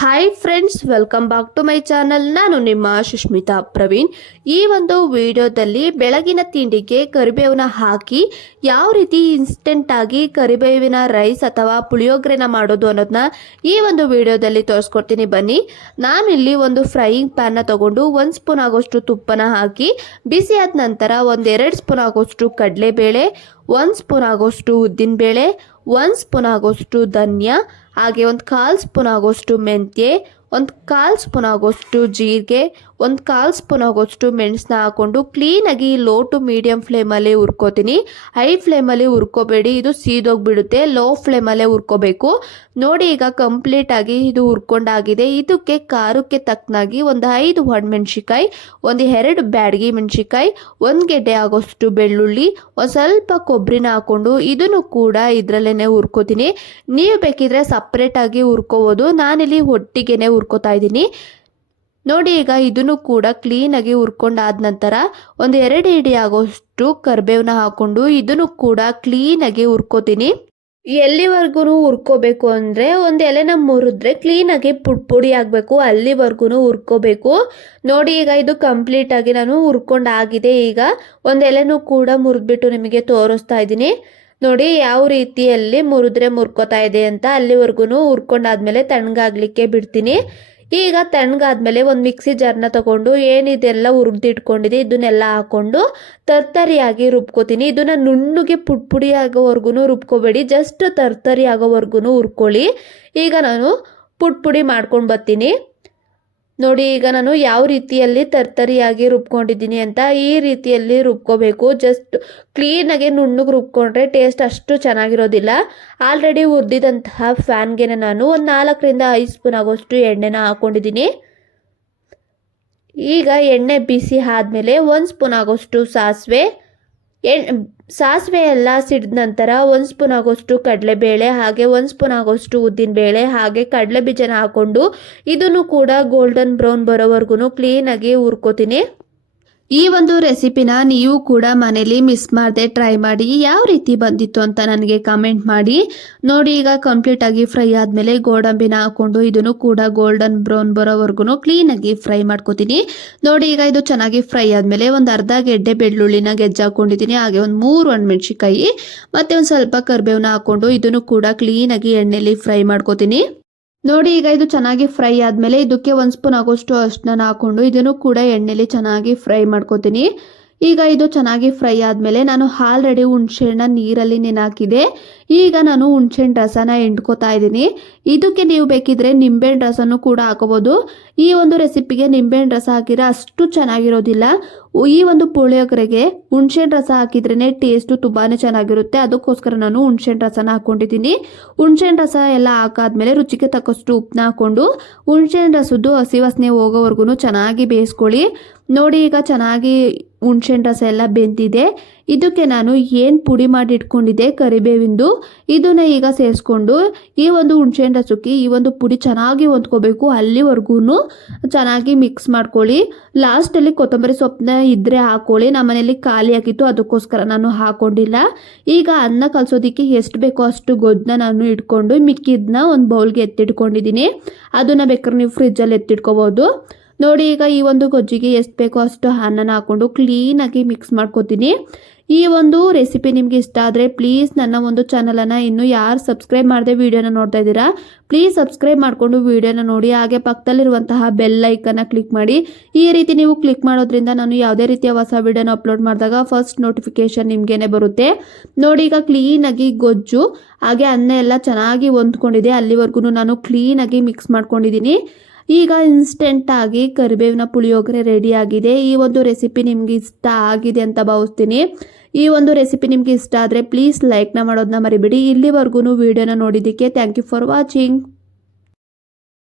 Hi friends, welcome back to my channel. ನಾನು ನಿಮ್ಮ ಸುಷ್ಮಿತಾ ಪ್ರವೀಣ್. ಈ ಒಂದು ವಿಡಿಯೋದಲ್ಲಿ ಬೆಳಗಿನ ತಿಂಡಿಗೆ ಕರಿಬೇವನ್ನ ಹಾಕಿ ಯಾವ ರೀತಿ ಇನ್ಸ್ಟೆಂಟ್ ಆಗಿ ಕರಿಬೇವಿನ ರೈಸ್ ಅಥವಾ ಪುಳಿಯೋಗರೆನ ಮಾಡೋದು ಅನ್ನೋದನ್ನ ಈ ಒಂದು ವಿಡಿಯೋದಲ್ಲಿ ತೋರಿಸ್ಕೊಡ್ತೀನಿ. ಬನ್ನಿ. ನಾನಿಲ್ಲಿ ಒಂದು ಫ್ರೈಯಿಂಗ್ ಪ್ಯಾನ್ನ ತಗೊಂಡು 1 ಸ್ಪೂನ್ ಆಗೋಷ್ಟು ತುಪ್ಪನ ಹಾಕಿ ಬಿಸಿ ಆದ ನಂತರ 1-2 ಸ್ಪೂನ್ ಆಗೋಷ್ಟು ಕಡಲೆಬೇಳೆ, 1 ಸ್ಪೂನ್ ಆಗೋಷ್ಟು ಉದ್ದಿನಬೇಳೆ, 1 ಸ್ಪೂನ್ ಆಗೋಷ್ಟು ಧನ್ಯ, ಹಾಗೆ 1/4 ಸ್ಪೂನ್ ಆಗೋಷ್ಟು ಮೆಂತ್ಯ, 1/4 ಸ್ಪೂನ್ ಆಗೋಷ್ಟು ಜೀರಿಗೆ, 1/4 ಸ್ಪೂನ್ ಆಗೋಷ್ಟು ಮೆಣಸನ್ನ ಹಾಕೊಂಡು ಕ್ಲೀನಾಗಿ ಲೋ ಟು ಮೀಡಿಯಂ ಫ್ಲೇಮಲ್ಲಿ ಹುರ್ಕೋತೀನಿ. ಹೈ ಫ್ಲೇಮಲ್ಲಿ ಹುರ್ಕೋಬೇಡಿ, ಇದು ಸೀದೋಗ್ಬಿಡುತ್ತೆ. ಲೋ ಫ್ಲೇಮಲ್ಲೇ ಹುರ್ಕೋಬೇಕು. ನೋಡಿ, ಈಗ ಕಂಪ್ಲೀಟಾಗಿ ಇದು ಹುರ್ಕೊಂಡಾಗಿದೆ. ಇದಕ್ಕೆ ಖಾರಕ್ಕೆ ತಕ್ಕನಾಗಿ 5 ಒಣಮೆಣ್ಸಿಕಾಯಿ, 2 ಬ್ಯಾಡಗಿ ಮೆಣಸಿಕಾಯಿ, 1 ಗೆಡ್ಡೆ ಆಗೋಷ್ಟು ಬೆಳ್ಳುಳ್ಳಿ, ಸ್ವಲ್ಪ ಕೊಬ್ಬರಿನ ಹಾಕೊಂಡು ಇದನ್ನು ಕೂಡ ಇದರಲ್ಲೇ ಹುರ್ಕೋತೀನಿ. ನೀವು ಬೇಕಿದ್ರೆ ಸಪ್ರೇಟಾಗಿ ಹುರ್ಕೋಬೋದು. ನಾನಿಲ್ಲಿ ಒಟ್ಟಿಗೆನೆ ಹುರ್ಕೋತಾ ಇದ್ದೀನಿ. ನೋಡಿ, ಈಗ ಇದನ್ನು ಕೂಡ ಕ್ಲೀನಾಗಿ ಹುರ್ಕೊಂಡಾದ ನಂತರ 2 ಹಿಡಿ ಆಗೋಷ್ಟು ಕರಿಬೇವನ್ನ ಹಾಕೊಂಡು ಇದನ್ನು ಕೂಡ ಕ್ಲೀನಾಗಿ ಹುರ್ಕೋತೀನಿ. ಎಲ್ಲಿವರೆಗೂ ಹುರ್ಕೋಬೇಕು ಅಂದರೆ ಒಂದು ಎಲೆನ ಮುರಿದ್ರೆ ಕ್ಲೀನಾಗಿ ಪುಡಿ ಆಗಬೇಕು, ಅಲ್ಲಿವರೆಗೂ ಹುರ್ಕೋಬೇಕು. ನೋಡಿ, ಈಗ ಇದು ಕಂಪ್ಲೀಟಾಗಿ ನಾನು ಹುರ್ಕೊಂಡಾಗಿದೆ. ಈಗ ಒಂದು ಎಲೆನೂ ಕೂಡ ಮುರಿದ್ಬಿಟ್ಟು ನಿಮಗೆ ತೋರಿಸ್ತಾ ಇದ್ದೀನಿ. ನೋಡಿ ಯಾವ ರೀತಿಯಲ್ಲಿ ಮುರಿದ್ರೆ ಮುರ್ಕೋತಾ ಇದೆ ಅಂತ. ಅಲ್ಲಿವರೆಗೂ ಹುರ್ಕೊಂಡಾದ್ಮೇಲೆ ತಣ್ಣಗಾಗ್ಲಿಕ್ಕೆ ಬಿಡ್ತೀನಿ. ಈಗ ತಣ್ಣಗಾದ್ಮೇಲೆ ಒಂದು ಮಿಕ್ಸಿ ಜಾರ್ನ ತಗೊಂಡು ಏನಿದೆಲ್ಲ ಹುರಿದಿಟ್ಕೊಂಡಿದೆ ಇದನ್ನೆಲ್ಲ ಹಾಕೊಂಡು ತರ್ತರಿಯಾಗಿ ರುಬ್ಕೋತೀನಿ. ಇದನ್ನ ನುಣ್ಣಗೆ ಪುಡಿ ಆಗೋವರೆಗೂ ರುಬ್ಕೋಬೇಡಿ, ಜಸ್ಟ್ ತರ್ತರಿ ಆಗೋವರೆಗೂ ಹುರ್ಕೊಳ್ಳಿ. ಈಗ ನಾನು ಪುಡಿ ಮಾಡ್ಕೊಂಡು ಬರ್ತೀನಿ. ನೋಡಿ, ಈಗ ನಾನು ಯಾವ ರೀತಿಯಲ್ಲಿ ತರ್ತರಿಯಾಗಿ ರುಬ್ಕೊಂಡಿದ್ದೀನಿ ಅಂತ ಈ ರೀತಿಯಲ್ಲಿ ರುಬ್ಕೋಬೇಕು. ಜಸ್ಟ್ ಕ್ಲೀನಾಗಿ ನುಣ್ಣಗೆ ರುಬ್ಕೊಂಡ್ರೆ ಟೇಸ್ಟ್ ಅಷ್ಟು ಚೆನ್ನಾಗಿರೋದಿಲ್ಲ. ಆಲ್ರೆಡಿ ಹುರಿದಿದಂತಹ ಫ್ಯಾನ್ಗೆ ನಾನು 4-5 ಸ್ಪೂನ್ ಆಗೋಷ್ಟು ಎಣ್ಣೆನ ಹಾಕ್ಕೊಂಡಿದ್ದೀನಿ. ಈಗ ಎಣ್ಣೆ ಬಿಸಿ ಆದಮೇಲೆ 1 ಸ್ಪೂನ್ ಆಗೋಷ್ಟು ಸಾಸಿವೆ ಎಲ್ಲ ಸಿಡಿದ ನಂತರ 1 ಸ್ಪೂನ್ ಆಗೋಷ್ಟು ಕಡಲೆಬೇಳೆ, ಹಾಗೆ 1 ಸ್ಪೂನ್ ಆಗೋಷ್ಟು ಉದ್ದಿನಬೇಳೆ, ಹಾಗೆ ಕಡಲೆ ಬೀಜನ ಹಾಕ್ಕೊಂಡು ಇದನ್ನು ಕೂಡ ಗೋಲ್ಡನ್ ಬ್ರೌನ್ ಬರೋವರೆಗೂ ಕ್ಲೀನಾಗಿ ಹುರ್ಕೋತೀನಿ. ಈ ಒಂದು ರೆಸಿಪಿನ ನೀವು ಕೂಡ ಮನೇಲಿ ಮಿಸ್ ಮಾಡದೆ ಟ್ರೈ ಮಾಡಿ. ಯಾವ ರೀತಿ ಬಂದಿತ್ತು ಅಂತ ನನಗೆ ಕಮೆಂಟ್ ಮಾಡಿ. ನೋಡಿ, ಈಗ ಕಂಪ್ಲೀಟಾಗಿ ಫ್ರೈ ಆದಮೇಲೆ ಗೋಡಂಬಿನ ಹಾಕ್ಕೊಂಡು ಇದನ್ನು ಕೂಡ ಗೋಲ್ಡನ್ ಬ್ರೌನ್ ಬರೋವರೆಗೂ ಕ್ಲೀನಾಗಿ ಫ್ರೈ ಮಾಡ್ಕೋತೀನಿ. ನೋಡಿ, ಈಗ ಇದು ಚೆನ್ನಾಗಿ ಫ್ರೈ ಆದಮೇಲೆ ಒಂದು ಅರ್ಧ ಗೆಡ್ಡೆ ಬೆಳ್ಳುಳ್ಳಿನ ಹಾಕೊಂಡಿದ್ದೀನಿ, ಹಾಗೆ 3 ಒಣಮೆಣ್ಸಿಕಾಯಿ ಮತ್ತು ಒಂದು ಸ್ವಲ್ಪ ಕರಿಬೇವನ್ನ ಹಾಕ್ಕೊಂಡು ಇದನ್ನು ಕೂಡ ಕ್ಲೀನಾಗಿ ಎಣ್ಣೆಯಲ್ಲಿ ಫ್ರೈ ಮಾಡ್ಕೋತೀನಿ. ನೋಡಿ, ಈಗ ಇದು ಚೆನ್ನಾಗಿ ಫ್ರೈ ಆದಮೇಲೆ ಇದಕ್ಕೆ 1 ಸ್ಪೂನ್ ಆಗೋಷ್ಟು ಅರಿಶಿನ ಹಾಕ್ಕೊಂಡು ಇದನ್ನು ಕೂಡ ಎಣ್ಣೆಲಿ ಚೆನ್ನಾಗಿ ಫ್ರೈ ಮಾಡ್ಕೋತೀನಿ. ಈಗ ಇದು ಚೆನ್ನಾಗಿ ಫ್ರೈ ಆದಮೇಲೆ ನಾನು ಆಲ್ರೆಡಿ ಹುಣಸೆಹಣ್ಣ ನೀರಲ್ಲಿ ನೆನೆಹಾಕಿದೆ. ಈಗ ನಾನು ಹುಣಸೆಹಣ್ಣು ರಸನ ಹಿಂಡ್ಕೋತಾ ಇದ್ದೀನಿ. ಇದಕ್ಕೆ ನೀವು ಬೇಕಿದ್ರೆ ನಿಂಬೆಹಣ್ಣು ರಸನೂ ಕೂಡ ಹಾಕೋಬೋದು. ಈ ಒಂದು ರೆಸಿಪಿಗೆ ನಿಂಬೆಹಣ್ಣು ರಸ ಹಾಕಿದ್ರೆ ಅಷ್ಟು ಚೆನ್ನಾಗಿರೋದಿಲ್ಲ. ಈ ಒಂದು ಪುಳಿಯೋಗರೆಗೆ ಹುಣಸೆಹಣ್ಣು ರಸ ಹಾಕಿದ್ರೇ ಟೇಸ್ಟು ತುಂಬಾ ಚೆನ್ನಾಗಿರುತ್ತೆ. ಅದಕ್ಕೋಸ್ಕರ ನಾನು ಹುಣಸೆಹಣ್ಣು ರಸನ ಹಾಕ್ಕೊಂಡಿದ್ದೀನಿ. ಹುಣಸೆಹಣ್ಣು ರಸ ಎಲ್ಲ ಹಾಕಾದ್ಮೇಲೆ ರುಚಿಗೆ ತಕ್ಕಷ್ಟು ಉಪ್ಪನ್ನ ಹಾಕ್ಕೊಂಡು ಹುಣಸೆಹಣ್ಣು ರಸದ್ದು ಹಸಿ ವಾಸನೆ ಹೋಗೋವರೆಗೂ ಚೆನ್ನಾಗಿ ಬೇಯಿಸ್ಕೊಳ್ಳಿ. ನೋಡಿ, ಈಗ ಚೆನ್ನಾಗಿ ಹುಣಸೆಹಣ್ಣು ರಸ ಎಲ್ಲ ಬೆಂದಿದೆ. ಇದಕ್ಕೆ ನಾನು ಏನು ಪುಡಿ ಮಾಡಿ ಇಟ್ಕೊಂಡಿದ್ದೆ ಕರಿಬೇವಿಂದು, ಇದನ್ನ ಈಗ ಸೇರಿಸ್ಕೊಂಡು ಈ ಒಂದು ಹುಣಸೆಹಣ್ಣು ರಸಕ್ಕೆ ಈ ಒಂದು ಪುಡಿ ಚೆನ್ನಾಗಿ ಹೊಂದ್ಕೋಬೇಕು. ಅಲ್ಲಿವರೆಗೂ ಚೆನ್ನಾಗಿ ಮಿಕ್ಸ್ ಮಾಡ್ಕೊಳ್ಳಿ. ಲಾಸ್ಟಲ್ಲಿ ಕೊತ್ತಂಬರಿ ಸೊಪ್ಪನ್ನ ಇದ್ರೆ ಹಾಕೊಳ್ಳಿ. ನಮ್ಮ ಮನೇಲಿ ಖಾಲಿ ಆಗಿತ್ತು, ಅದಕ್ಕೋಸ್ಕರ ನಾನು ಹಾಕೊಂಡಿಲ್ಲ. ಈಗ ಅನ್ನ ಕಲಸೋದಕ್ಕೆ ಎಷ್ಟು ಬೇಕೋ ಅಷ್ಟು ಗೊಜ್ಜನ್ನ ನಾನು ಇಟ್ಕೊಂಡು ಮಿಕ್ಕಿದ್ನ ಒಂದು ಬೌಲ್ಗೆ ಎತ್ತಿಟ್ಕೊಂಡಿದ್ದೀನಿ. ಅದನ್ನ ಬೇಕಾದ್ರೆ ನೀವು ಫ್ರಿಜ್ಜಲ್ಲಿ ಎತ್ತಿಟ್ಕೋಬೋದು. ನೋಡಿ, ಈಗ ಈ ಒಂದು ಗೊಜ್ಜಿಗೆ ಎಷ್ಟು ಬೇಕೋ ಅಷ್ಟು ಅನ್ನನ ಹಾಕ್ಕೊಂಡು ಕ್ಲೀನಾಗಿ ಮಿಕ್ಸ್ ಮಾಡ್ಕೋತೀನಿ. ಈ ಒಂದು ರೆಸಿಪಿ ನಿಮಗೆ ಇಷ್ಟ ಆದರೆ ಪ್ಲೀಸ್ ನನ್ನ ಒಂದು ಚಾನಲನ್ನು ಇನ್ನೂ ಯಾರು ಸಬ್ಸ್ಕ್ರೈಬ್ ಮಾಡದೆ ವಿಡಿಯೋನ ನೋಡ್ತಾ ಇದ್ದೀರಾ, ಪ್ಲೀಸ್ ಸಬ್ಸ್ಕ್ರೈಬ್ ಮಾಡಿಕೊಂಡು ವಿಡಿಯೋನ ನೋಡಿ. ಹಾಗೆ ಪಕ್ಕದಲ್ಲಿರುವಂತಹ ಬೆಲ್ ಐಕನ್ನ ಕ್ಲಿಕ್ ಮಾಡಿ. ಈ ರೀತಿ ನೀವು ಕ್ಲಿಕ್ ಮಾಡೋದ್ರಿಂದ ನಾನು ಯಾವುದೇ ರೀತಿಯ ಹೊಸ ವಿಡಿಯೋನ ಅಪ್ಲೋಡ್ ಮಾಡಿದಾಗ ಫಸ್ಟ್ ನೋಟಿಫಿಕೇಶನ್ ನಿಮಗೇನೆ ಬರುತ್ತೆ. ನೋಡಿ, ಈಗ ಕ್ಲೀನಾಗಿ ಗೊಜ್ಜು ಹಾಗೆ ಅನ್ನ ಎಲ್ಲ ಚೆನ್ನಾಗಿ ಹೊಂದ್ಕೊಂಡಿದೆ. ಅಲ್ಲಿವರೆಗೂ ನಾನು ಕ್ಲೀನಾಗಿ ಮಿಕ್ಸ್ ಮಾಡ್ಕೊಂಡಿದ್ದೀನಿ. ಈಗ ಇನ್ಸ್ಟೆಂಟಾಗಿ ಕರಿಬೇವಿನ ಪುಳಿಯೋಗರೆ ರೆಡಿ ಆಗಿದೆ. ಈ ಒಂದು ರೆಸಿಪಿ ನಿಮ್ಗೆ ಇಷ್ಟ ಆಗಿದೆ ಅಂತ ಭಾವಿಸ್ತೀನಿ. ಈ ಒಂದು ರೆಸಿಪಿ ನಿಮ್ಗೆ ಇಷ್ಟ ಆದರೆ ಪ್ಲೀಸ್ ಲೈಕ್ನ ಮಾಡೋದನ್ನ ಮರಿಬೇಡಿ. ಇಲ್ಲಿವರೆಗೂ ವಿಡಿಯೋನ ನೋಡಿದ್ದಕ್ಕೆ ಥ್ಯಾಂಕ್ ಯು ಫಾರ್ ವಾಚಿಂಗ್.